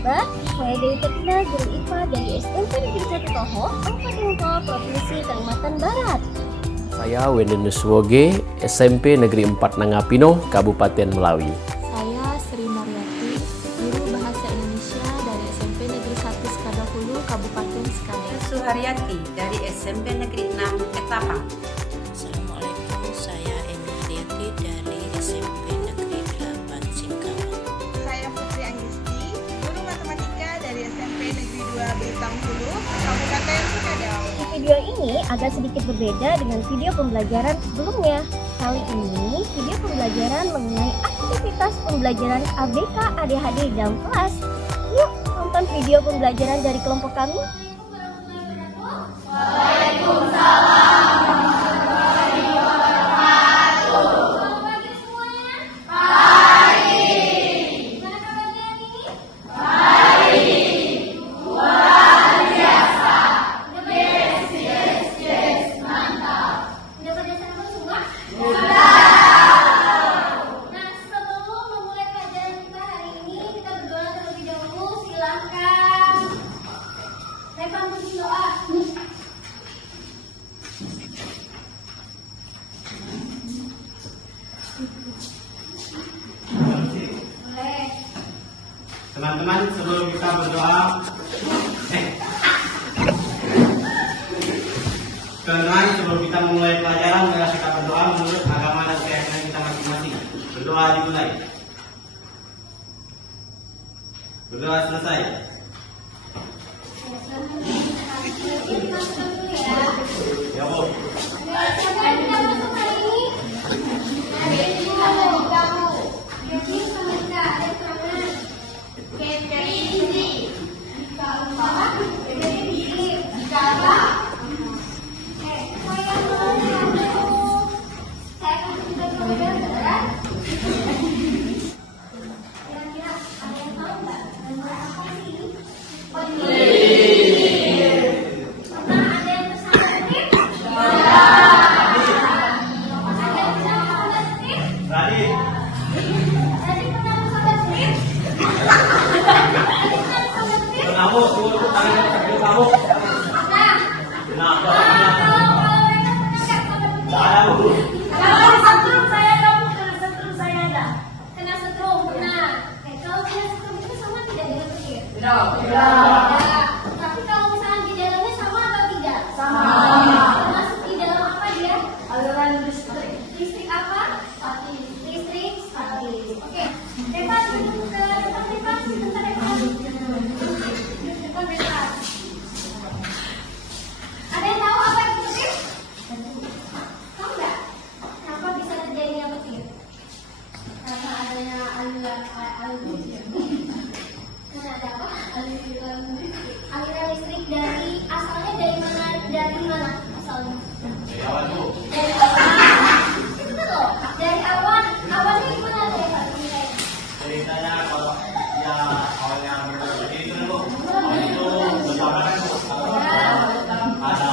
sahabat, saya Dewi Katrina, guru IPA dari SMP Negeri 1 Toho, Kabupaten Toho, Provinsi Kalimantan Barat. Saya Wendenus Woge, SMP Negeri 4 Nangapino, Kabupaten Melawi. Saya Sri Mariati, guru Bahasa Indonesia dari SMP Negeri 1 Skadahulu, Kabupaten Skadar. Suharyati dari SMP Negeri 6 Ketapang. Assalamualaikum, saya Emi Haryati dari SMP Negeri 8 Singkawang. Saya Putri Anggisti, guru matematika dari SMP Negeri 2 Belitang Hulu, Kabupaten Sukadau. Di video ini agak sedikit berbeda dengan video pembelajaran sebelumnya. Kali ini video pembelajaran mengenai aktivitas pembelajaran ABK ADHD dalam kelas. Yuk tonton video pembelajaran dari kelompok kami. Teman-teman, sebelum kita berdoa, teman-teman, sebelum kita memulai pelajaran, mari kita berdoa menurut agama dan keyakinan kita masing-masing. Berdoa dimulai. Berdoa selesai. Ya, Bu. Tapi kalau misalnya di dalamnya sama atau tidak? Sama. Termasuk di dalam apa dia? Aliran listrik. Listrik apa? Statis. Listrik statis. Oke. Reva, duduk ke depan Reva. Sebentar Reva. Depan Reva. Ada yang tahu apa itu petir? Tahu nggak? Kenapa bisa terjadinya petir? Karena adanya aliran aliran listrik dari asalnya dari mana? Dari mana asalnya? Dari awan, Bu. Dari awan. Itu loh. Dari awan. Awannya gimana tuh ya, Pak? Ceritanya kalau ya awalnya seperti itu, Bu. Itu bertabrakan, Bu. Ada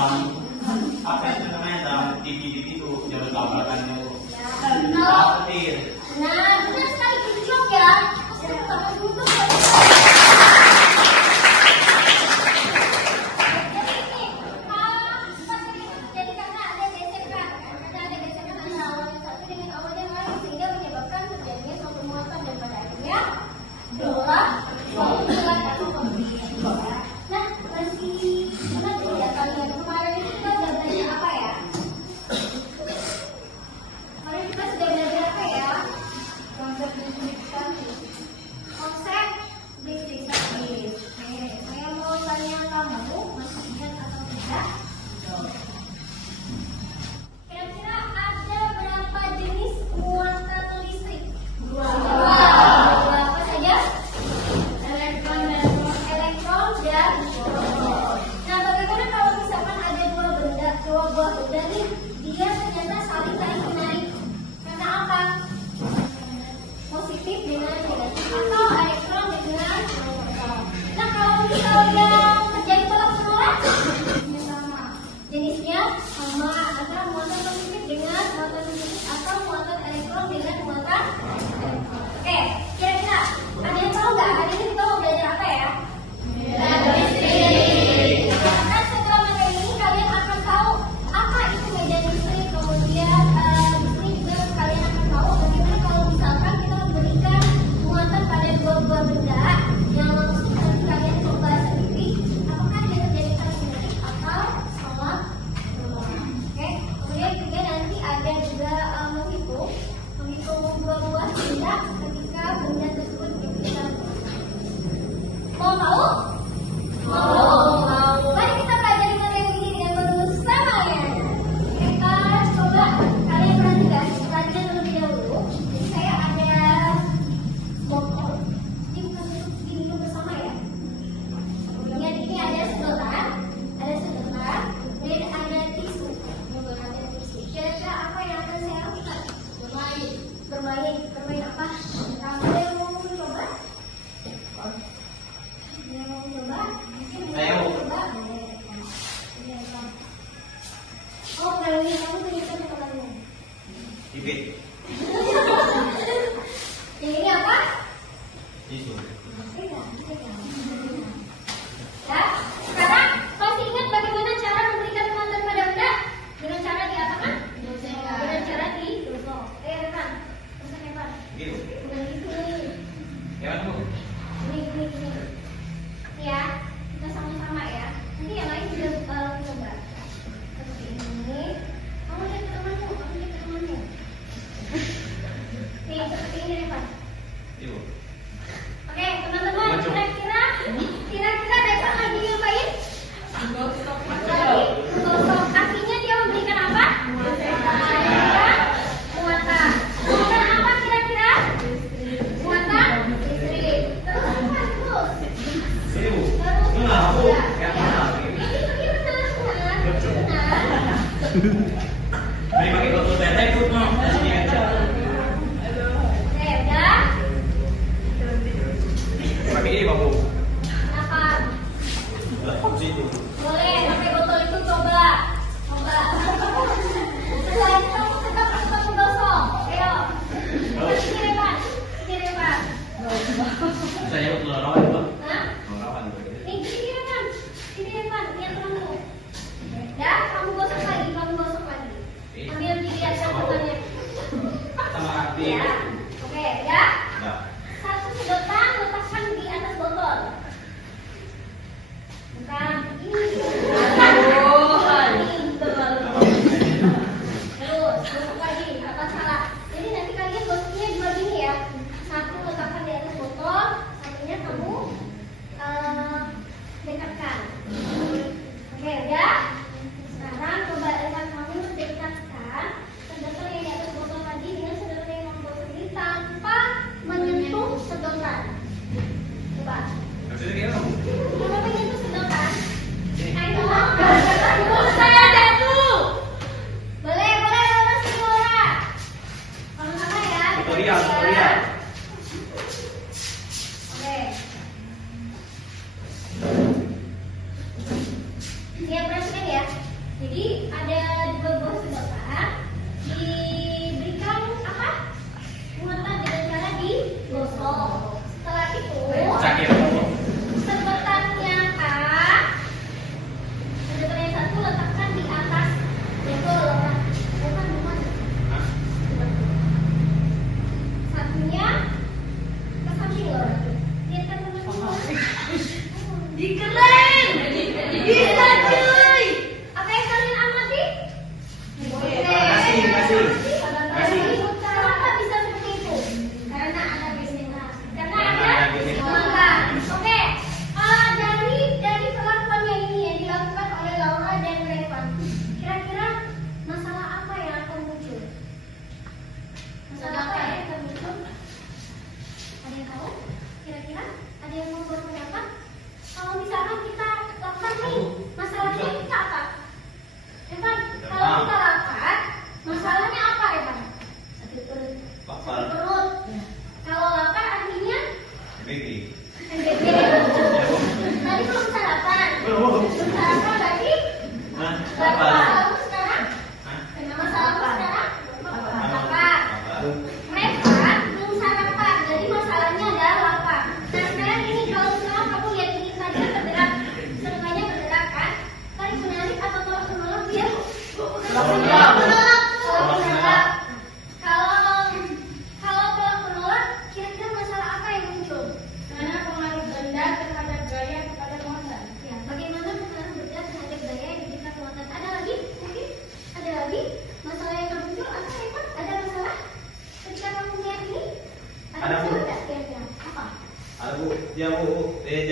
apa itu namanya, dalam TV itu dia bertabrakan, Bu. Kalau Petir. nah, benar sekali kejok ya. Sama duduk. Jadi karena ada gesekan antara awan yang satu dengan awan yang lain sehingga menyebabkan terjadinya suatu muatan dan pada akhirnya berulang atau kondisi. Nah, masih ingat ya kalian kemarin itu kita sudah belajar apa ya? Kemarin kita sudah belajar apa ya? Konsep listrik statis. Konsep listrik statis. Oke, saya mau tanya kamu masih ingat atau tidak? Kira-kira ada berapa jenis muatan listrik? Dua. Apa saja? Elektron dan proton. Nah, bagaimana kalau misalkan ada dua buah benda nih, dia ternyata saling naik. Karena apa? Positif dengan negatif atau elektron dengan proton. Nah, kalau misalnya terjadi tolak menolak, sama. Jenisnya sama, antara muatan positif dengan muatan negatif atau muatan elektron dengan muatan elektron. Oke, kira-kira ada yang tahu nggak? Hari ini kita mau belajar apa ya? Mari pakai botol teh ikut no. Sini aja. Oke, udah. Pakai ini babu. Silakan. Situ. Boleh, pakai botol itu coba. Coba. Setelah itu kamu tetap menggosok. Ayo. Sini Revan. Sini Revan. Saya botol rawan itu. Hah? Rawan. Nih, sini Revan. Sini Revan, lihat temanmu. Ya, kamu gosok lagi, kamu gosok lagi. Ambil dilihat catatannya. Sama aktif. Ya. Oke, ya. Ya. Satu sedotan letakkan di atas botol. Bukan ini. Terus gosok lagi, apa salah? Jadi nanti kalian gosoknya dua gini ya. Satu letakkan di atas botol, satunya kamu dekatkan. Oke, udah. Sekarang coba kamu dekatkan sedotan yang di atas botol tadi dengan sedotan yang kamu gosok ini tanpa menyentuh sedotan. Coba. Maksudnya kayak apa? Kalau menyentuh sedotan, ayo. Saya jatuh. Boleh, boleh, lolos semua. Sama-sama ya. Tutorial, tutorial. Oke. Lihat perhatikan ya. Jadi ada dua buah sedotan diberikan apa? Muatan dengan cara digosok. Setelah itu Sakit. sedotannya sedotan yang satu letakkan di atas botol. Letakkan di mana? Satunya ke samping loh. Lihat kan teman-teman. Dikeren. Bisa cuy. Apa yang kalian amati? Kasih. Kenapa bisa seperti itu? Karena ada gesekan. Karena ada gesekan. Oke. Dari perlakuannya ini yang dilakukan oleh Laura dan Revan, kira-kira masalah apa yang akan muncul? Masalah apa yang akan muncul? Ada yang tahu? Kira-kira ada yang mau berpendapat? Kalau misalkan kita lakukan nih, masalahnya kita apa? Revan, kalau kita lakukan, masalahnya apa Revan? Sakit perut. Lapar. Sakit perut. Kalau lapar artinya Baby. tadi belum sarapan. Belum sarapan berarti Nah, lapar. lapar. Masalahmu sekarang? Hah? Masalahmu sekarang? Lapar. Lapar. Mereka belum sarapan, jadi masalahnya adalah lapar. Nah sekarang ini kalau sekarang kamu lihat ini tadi kan bergerak, serangkanya bergerak kan? Tarik menarik atau tolak menolak dia? Tolak menolak. Kalau tolak menolak, kira-kira masalah apa yang muncul? Karena pengaruh benda terhadap gaya kepada muatan. Ya, bagaimana pengaruh benda terhadap gaya yang diberikan muatan? Ada lagi? Mungkin ada lagi masalah yang akan muncul? Ada masalah? Ketika kamu melihat ini, Ada, Bu. masalah nggak kira-kira? Apa? Ada Bu, dia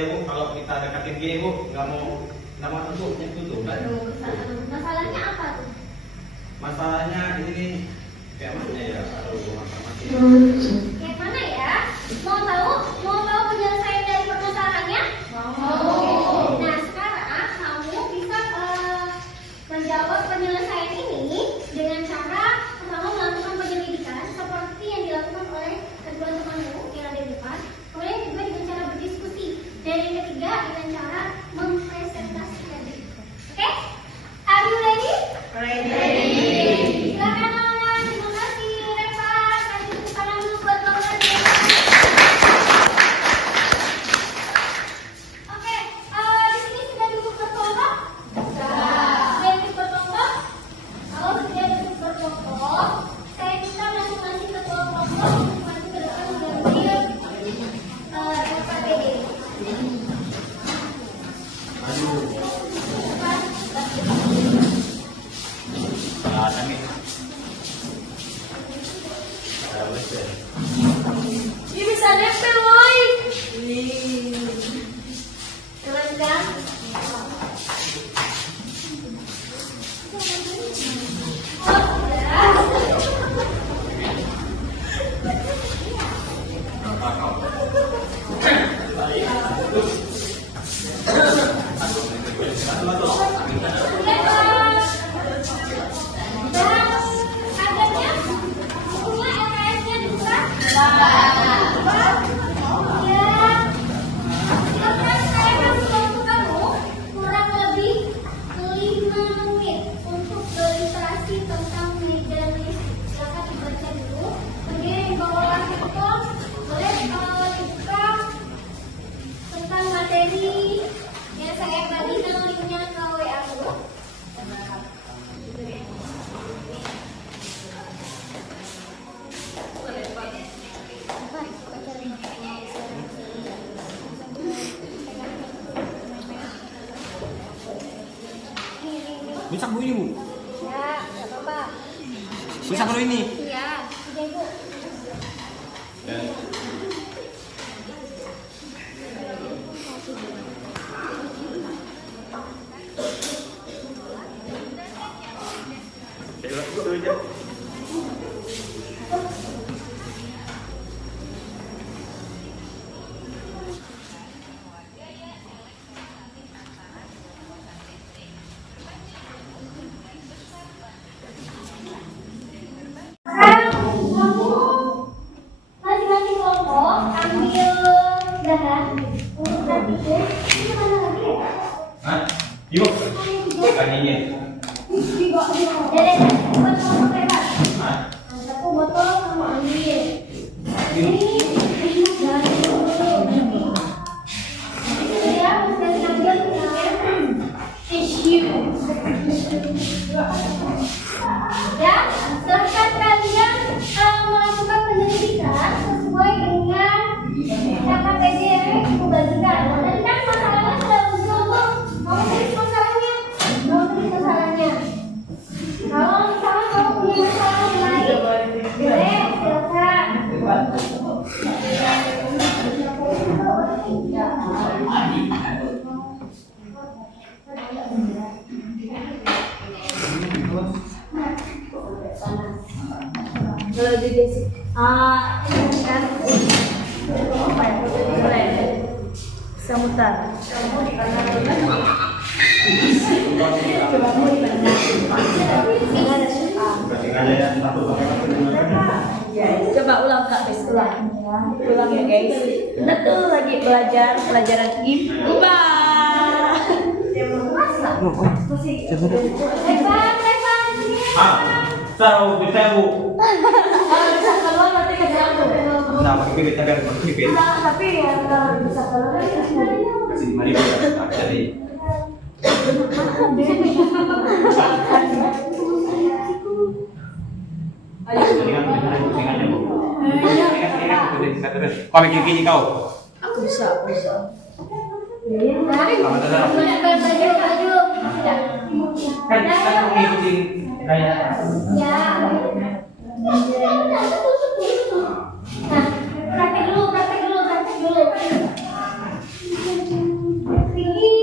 bu kalau kita dekatin gini Bu, nggak mau tutup, tutup. Masalahnya apa tuh? Masalahnya ini nih, kayak mana ya? Mati. Kayak mana ya? Mau tahu penyelesaian dari permasalahannya? Mau. Nah sekarang kamu bisa menjawab penyelesaian ini dengan cara pertama melakukan penyelidikan seperti yang dilakukan oleh kedua temanmu yang ada di depan. Kemudian juga dengan cara berdiskusi. Dan yang ketiga dengan cara mempresentasikan. Oke? Are you ready? Ready. Silakan Laura. Terima kasih Reva. Kasih tepuk tangan dulu buat Laura. Oke, di sini sudah duduk berkelompok? Sudah duduk berkelompok? Kalau sudah duduk berkelompok, saya minta masing-masing ketua kelompok untuk maju ke depan mengambil daftar BD. Kami. Ini bisa nempel, woi. Keren kan? Oh, sudah. Bisa Bu ini Bu. Ya, nggak apa-apa. Bisa kalau ini. Iya, udah Ibu. Masing-masing kelompok ambil bahan untuk praktikum. Ini mana lagi ya? Hah? Yuk. Kakinya. Jadi, buat kelompok hebat. Hah? Satu botol kamu ambil. Ini jangan dulu. Ini ya, sekali ambil tisu. Ya, silahkan kalian melakukan penyelidikan sesuai dengan KKPD yang ibu bagikan. Tadi kan masalahnya sudah muncul tuh. Mau tulis masalahnya? Mau tulis masalahnya? Kalau misalnya kamu punya masalah yang lain, boleh silakan. Samutan. Coba ulang Kak, Bes, ulang. Ulang ya guys. Betul lagi belajar pelajaran IPA. Ah, taruh bisa Bu. Bisa keluar nanti ke dalam. Nah, pakai bibit biar bibit. Tapi ya kalau bisa keluar Kasih 5.000 jadi. Kau bikin gini kau. bisa. Kan mengikuti gaya. Ya. Nah, praktek dulu. Tinggi.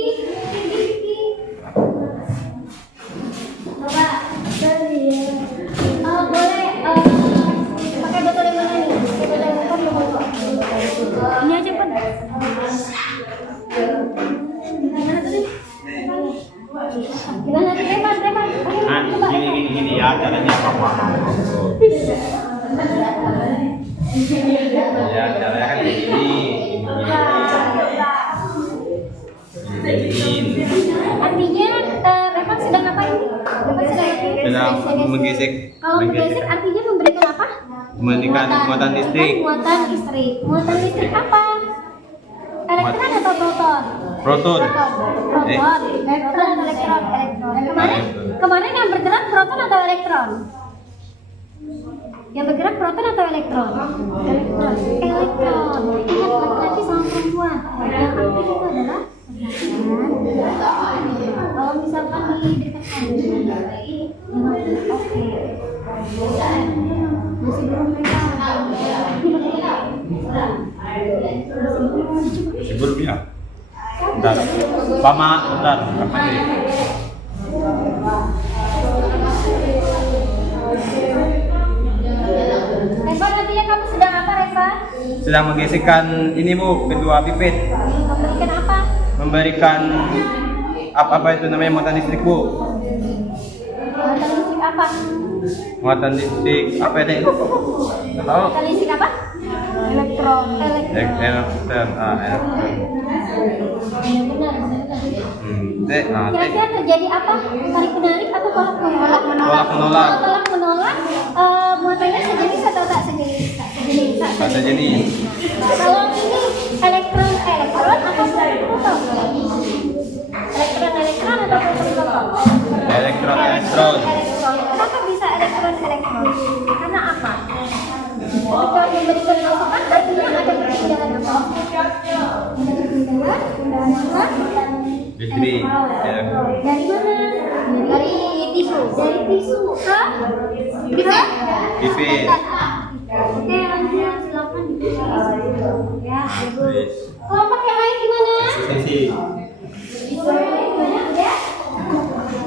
Coba. Boleh pakai botol yang mana nih? Pakai botol yang mana botol? Ini aja Pan. Gimana tuh Revan? Nah, gini ya caranya apa? Ya caranya kan begini. Artinya Revan sedang ngapain? Sedang menggesek. Kalau menggesek artinya memberikan apa? Memberikan muatan listrik. Muatan listrik apa? Elektron atau proton? Proton. Proton atau elektron? Kemarin yang bergerak proton atau elektron? Yang bergerak proton atau elektron? Elektron. Ingat laki-laki sama perempuan. Yang aktif itu adalah kalau misalkan didekatkan oke. Masih belum Sebelum ya. Bentar. Lama, bentar. Reva, nantinya kamu sedang apa, Reva? Sedang menggesekkan ini Bu, kedua pipet. Memberikan apa? Memberikan apa itu namanya muatan listrik Bu? Muatan listrik apa? Muatan listrik apa deh? Nggak tahu. Muatan listrik apa? Elektron. Elektron. Kira-kira terjadi apa? Tarik menarik atau tolak menolak? Tolak menolak. Tolak menolak. Muatannya sejenis atau tak sejenis? Tak sejenis. Kalau ini elektron atau proton? Elektron atau proton? Elektron. Kenapa bisa elektron? Karena apa? Ketika memberikan masukan artinya ada perpindahan apa? Perpindahan Listrik. dari mana? Dari Dari tisu. Dari tisu ke pipet. Pipet. Oke, lanjut silakan dipilih. Ya, bagus. Kelompok yang lain gimana? Sisi. Banyak ya?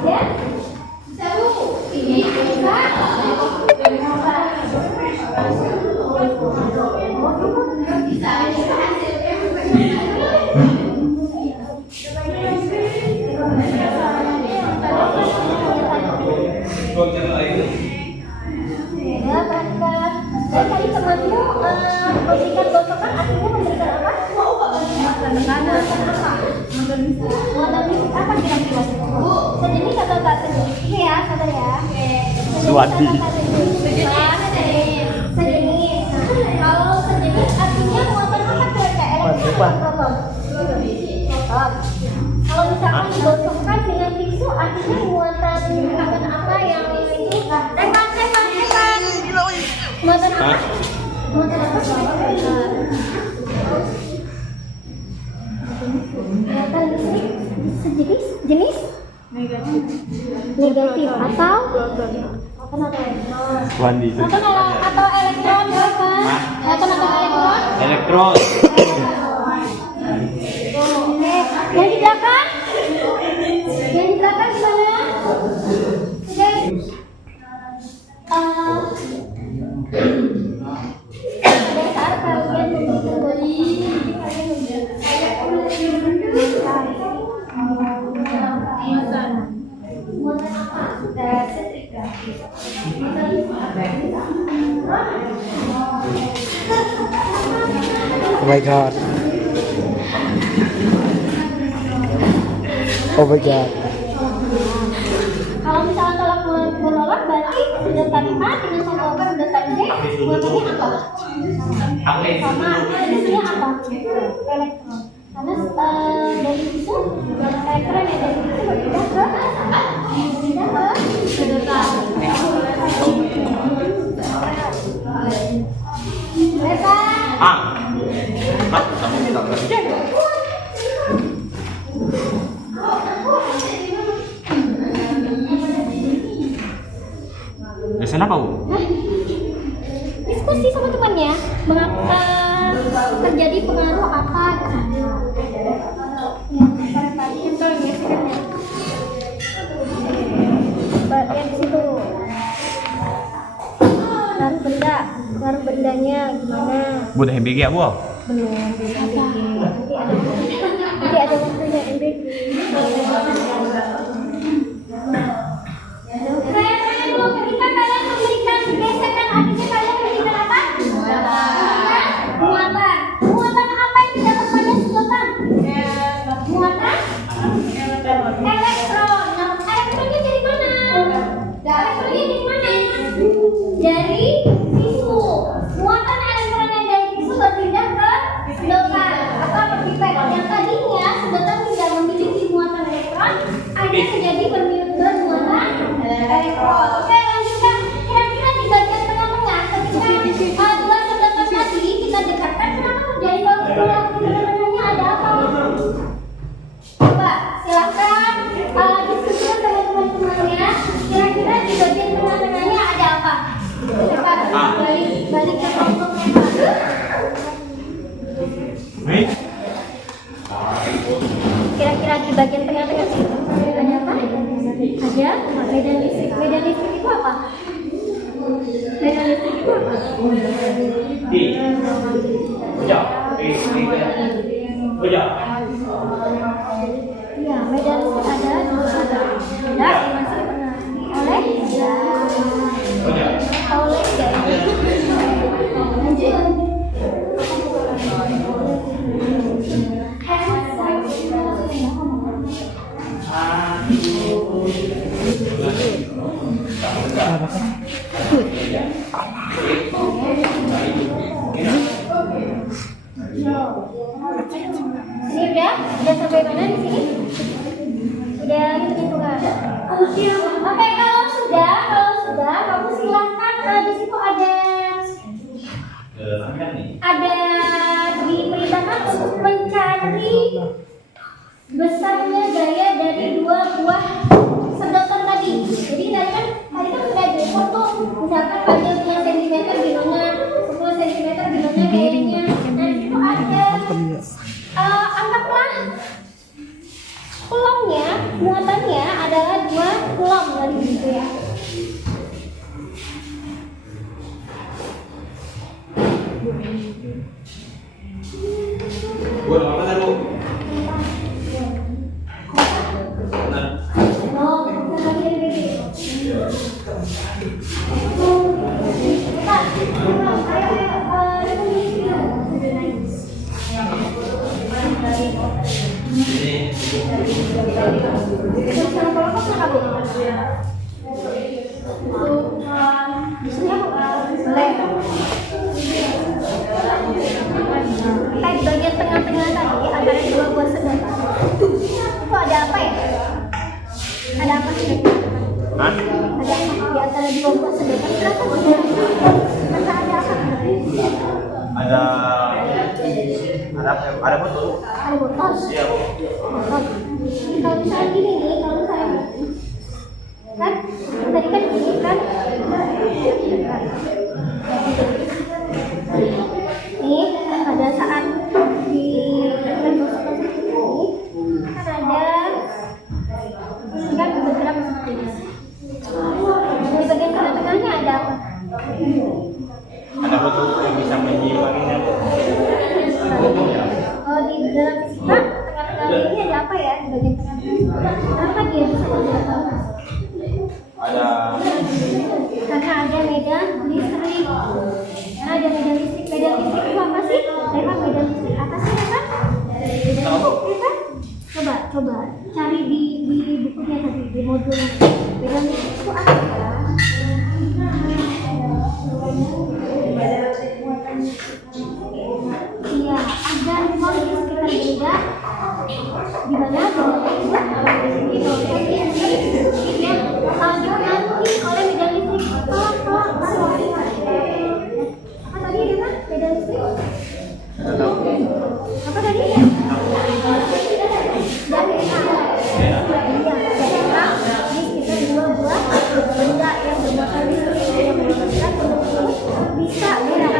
Ya? Satu, ini bisa. Ya, Kakak. Tadi temanmu memberikan gosokan, artinya memberikan apa? Tekanan. Modal apa kira-kira? Sejenis atau tak sejenis? Ini ya, sabar ya. Suwadi. Sejenis. Kalau sejenis artinya muatan apa kira-kira? Elektron atau proton? Kalau misalkan digosokkan dengan tisu, artinya muatan apa yang itu? Rekan. Muatan apa? Muatan apa? Muatan listrik sejenis negatif atau proton atau elektron? Wandi. Proton atau elektron berapa? Proton atau elektron? Elektron. Oke, yang di belakang? Yang di belakang gimana? Pada saat kalian membuat muatan apa? Oh my god. Oh my god. Kalau misalnya tolak menolak berarti sedotan A dengan sedotan B muatannya apa? Sama, isinya apa? Elektron. Karena dari itu elektron yang dari itu berpindah ke sedotan. Berapa? Kamu kita kasih. Lesson apa, Bu? Diskusi sama temannya, mengapa terjadi pengaruh apa? Yang di situ. Ngaruh bendanya gimana? Bu, udah MBG ya, Bu? Belum. Nanti ada waktunya MBG. Ketika kalian memberikan gesekan, artinya kalian memberikan apa? Muatan. Muatan apa yang didapat pada sedotan? Muatan elektron. Nah, elektronnya dari mana? Elektronnya dari mana? Dari tisu. Muatan elektron yang dari tisu berpindah ke sedotan atau ke pipet. Yang tadinya sedotan tidak memiliki muatan elektron, akhirnya terjadi bermuatan elektron. Oke, lanjutkan. Kira-kira di bagian tengah-tengah ketika dua sedotan tadi kita dekatkan, kenapa terjadi tengah-tengahnya ada apa? Coba silakan diskusikan teman-teman semuanya. Kira-kira di bagian tengah-tengahnya ada apa? Cepat balik ke kelompok kira-kira di bagian tengah-tengah sih ada apa? Ada medan listrik. Medan listrik itu apa? Medan listrik itu apa? Iya, medan listrik ada dua ada masih pernah oleh Ini udah sampai mana di sini? Udah hitung-hitungan. Oke, kalau sudah, kamu silakan di situ ada diperintahkan untuk mencari besarnya gaya dari dua buah sedotan tadi. muatannya adalah 2 kolom dari itu ya. Gua apa tadi, Bu? Bagian tengah-tengah tadi antara 2 buah sedotan itu ada apa ya? Ada apa sih? Hah? Ada apa di antara 2 buah sedotan? Kenapa ada apa? Ada botol. Ada botol. Iya, Bu. Botol. Kalau misalnya gini nih, kalau saya kan tadi kan gini kan. Ini pada saat di gosok-gosok ini kan ada kan bergerak seperti ini. Di bagian tengah-tengahnya ada apa? Ada botol yang bisa menyiwanginya, Bu. Di dalam fisika tengah-tengah ini ada apa ya? Di bagian tengah-tengah. Kenapa dia bisa bergerak? Ada Karena ada medan listrik. Karena ada medan listrik. Medan listrik itu apa sih? Reva, medan listrik apa sih, Reva? Reva? Coba cari di bukunya tadi, di modulnya. Medan listrik itu apa ya? Iya, ada ruang di sekitar benda di mana benda itu yang diganti oleh medan listrik. Apa tadi, Reva? Medan listrik? Apa tadi? Di sekitar 2 buah benda yang bermuatan listrik yang menyebabkan penduduk bisa bergerak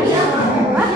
bawah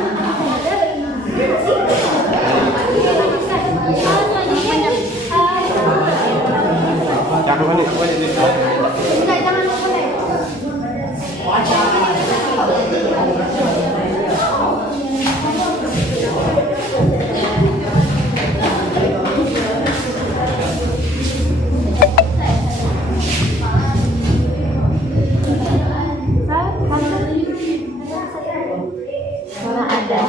ada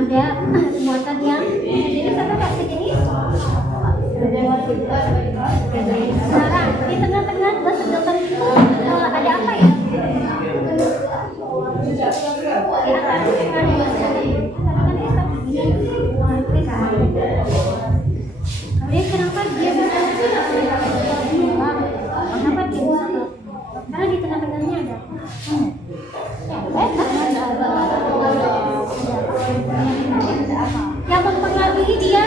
ada muatan yang jadi sama nggak sejenis. Sekarang di tengah-tengah 2 sedotan itu ada apa ya? Di antara tengah 2 sedotan itu kemudian kenapa dia bisa kenapa dia bisa karena di tengah-tengahnya ada yang mempengaruhi dia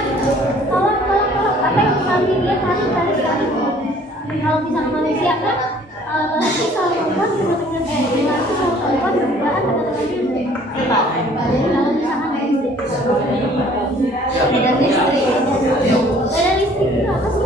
kalau apa yang mempengaruhi dia tarik. Kalau misalnya manusia kan laki kalau perempuan tengah-tengah laki kalau perempuan berduaan tengah-tengahnya kalau misalkan medan listrik itu apa sih?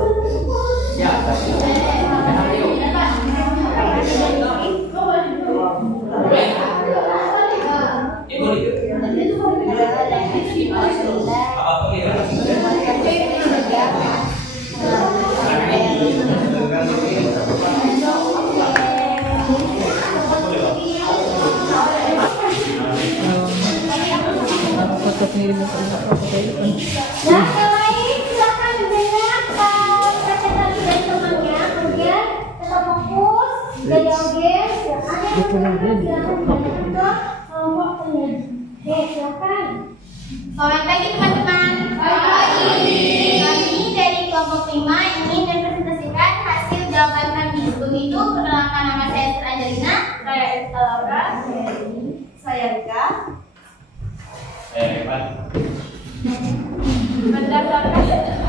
Nah, selain silakan dengan presentasi dari temannya, kemudian tetap fokus, jadi audiens, silakan kelompok penuh. Oke, silakan. Selamat pagi teman-teman. Pagi. Kami dari kelompok 5 ingin mempresentasikan hasil jawaban kami. Sebelum itu, perkenalkan nama saya Angelina, saya Esther Laura, saya Rika. Berdasarkan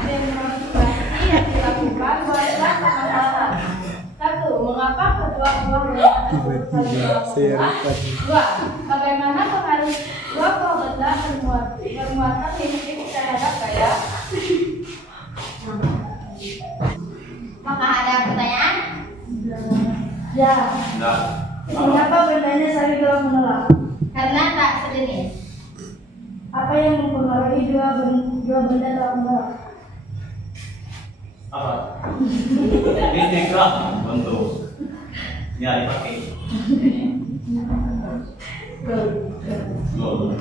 demonstrasi yang dilakukan, buatlah masalah. 1. Mengapa kedua buah benda tersebut saling berlakukan? 2. Bagaimana pengaruh dua buah benda bermuatan listrik terhadap gaya? Enggak. Mengapa bendanya saling telah menolak? Karena tak sejenis. Apa yang mempengaruhi dua benda telah menolak? Apa? Listrik lah untuk ya dipakai. Loh.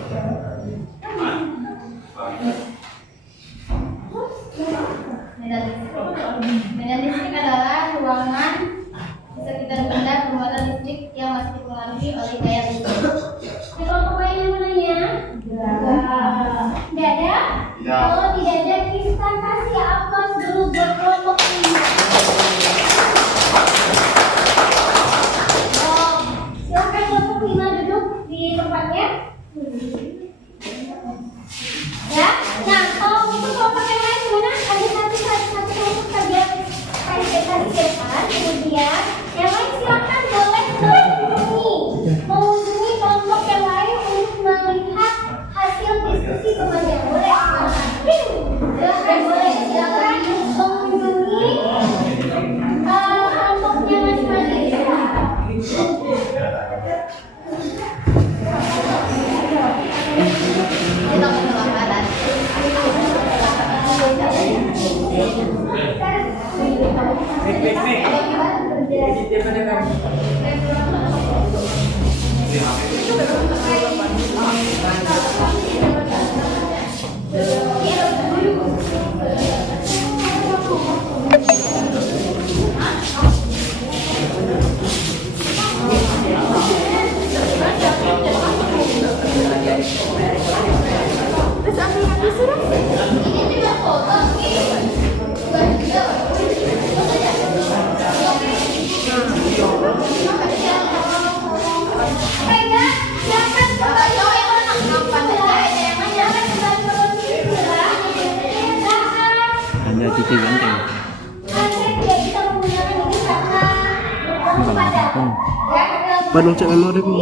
Medan listrik adalah ruangan di sekitar benda bermuatan listrik yang masih dipengaruhi oleh gaya listrik. Kelompok lain yang mananya? Tidak ada? Tidak. Kalau tidak ada, kita kasih aplaus dulu buat kelompok ini. Silakan kelompok 5 duduk di tempatnya. Ya, nah kalau untuk kelompok yang lain gimana? Ada satu kelompok saja tadi depan, kemudian yang lain silakan boleh mengunjungi kelompok yang lain untuk melihat hasil diskusi kemudian boleh. Silakan boleh silakan mengunjungi kelompoknya masing-masing. Hanya titik ganteng. Padung cek memori ku.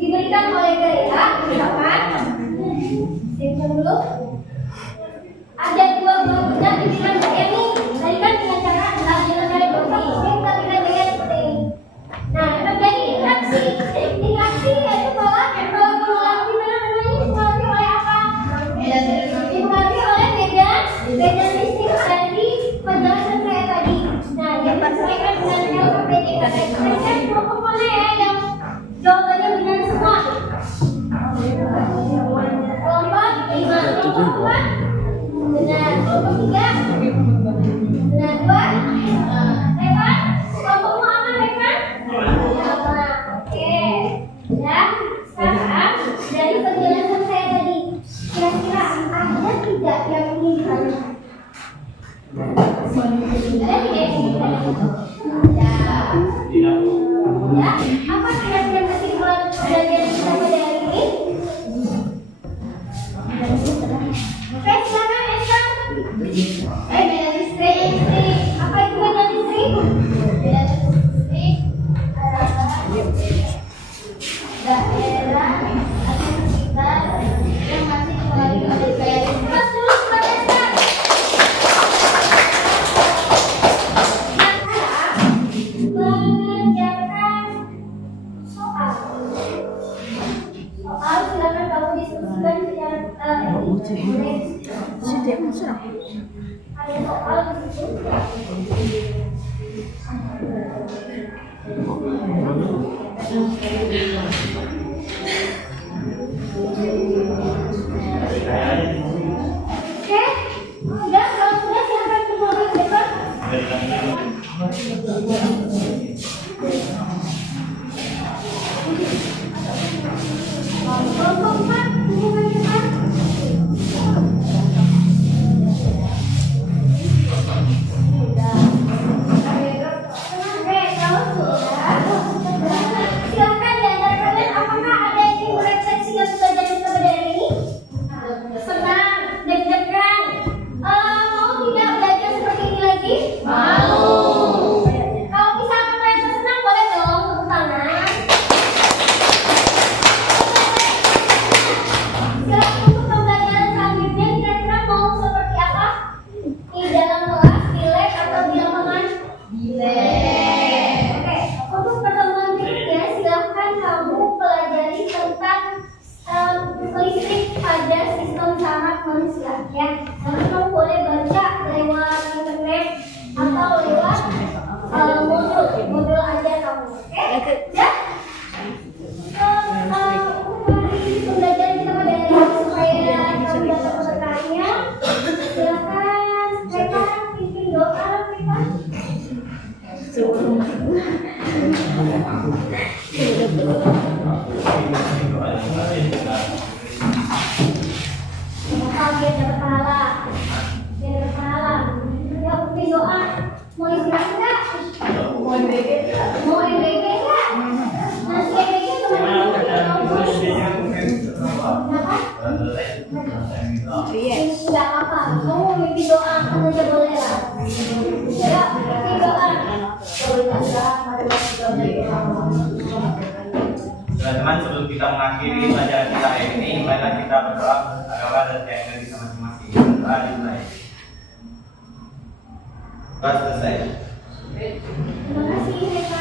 Diberikan oleh gereja, misalkan, dulu ada 2 buah benda diberikan kayak ini. Tadi kan dengan cara dengan cara bersih, kita berikan dengan seperti ini. Nah, terjadi interaksi. Interaksi yaitu bahwa dipengaruhi oleh apa? Dipengaruhi oleh medan listrik dari penjelasan saya tadi. Nah, yang disesuaikan dengan LPPD. Kalian kelompok mana ya yang jawabannya benar semua? Kelompok 5, kelompok 4 benar, kelompok 3 benar, 2 Revan, kelompokmu aman Revan? Aman, oke. Ya, sekarang dari penjelasan saya tadi, kira-kira ada tidak yang ingin ditanyakan? Ada tidak yang ingin ditanyakan? Ya, apa kira-kira kesimpulan pelajaran kita pada hari ini? Oke, silakan Esa. Medan listrik. Apa itu medan listrik? Medan listrik adalah daerah atau sekitar yang masih dipengaruhi oleh gaya listrik. Terus pada Esa. Mengerjakan soal. Silakan kamu diskusikan secara ada soal di situ. Kelompok 4, hubungan cepat. Silakan di antara kalian, apakah ada yang ingin merefleksi dan belajar kita pada hari ini? Senang, deg-degan, mau tidak belajar seperti ini lagi? Mau. Kalau misalkan merasa senang, boleh dong tepuk tangan. Silakan untuk pembelajaran selanjutnya, kira-kira mau seperti apa? Di dalam kelas, di lab, atau di lapangan? Di lab. Oke, untuk pertemuan berikutnya, silakan kamu pelajari tentang listrik pada sistem saraf manusia, ya. Nanti kamu boleh baca lewat internet atau lewat modul aja kamu, oke? Ya. Pembelajaran kita pada hari ini supaya kamu dapat pesertanya. Silakan mereka pimpin doa mereka. Biar dapat pahala. Biar dapat pahala. Ya, pimpin doa. Mau istirahat nggak? Mau MBG nggak? Nasi MBG teman-teman. Kenapa? Nggak apa-apa. Kamu mau mimpi doa aja boleh lah. Ya, mimpi doa. Teman-teman, sebelum kita mengakhiri pelajaran kita hari ini, marilah kita berdoa agama dan keyakinan kita masing-masing. Doa dimulai. Doa selesai. Terima kasih, Reka.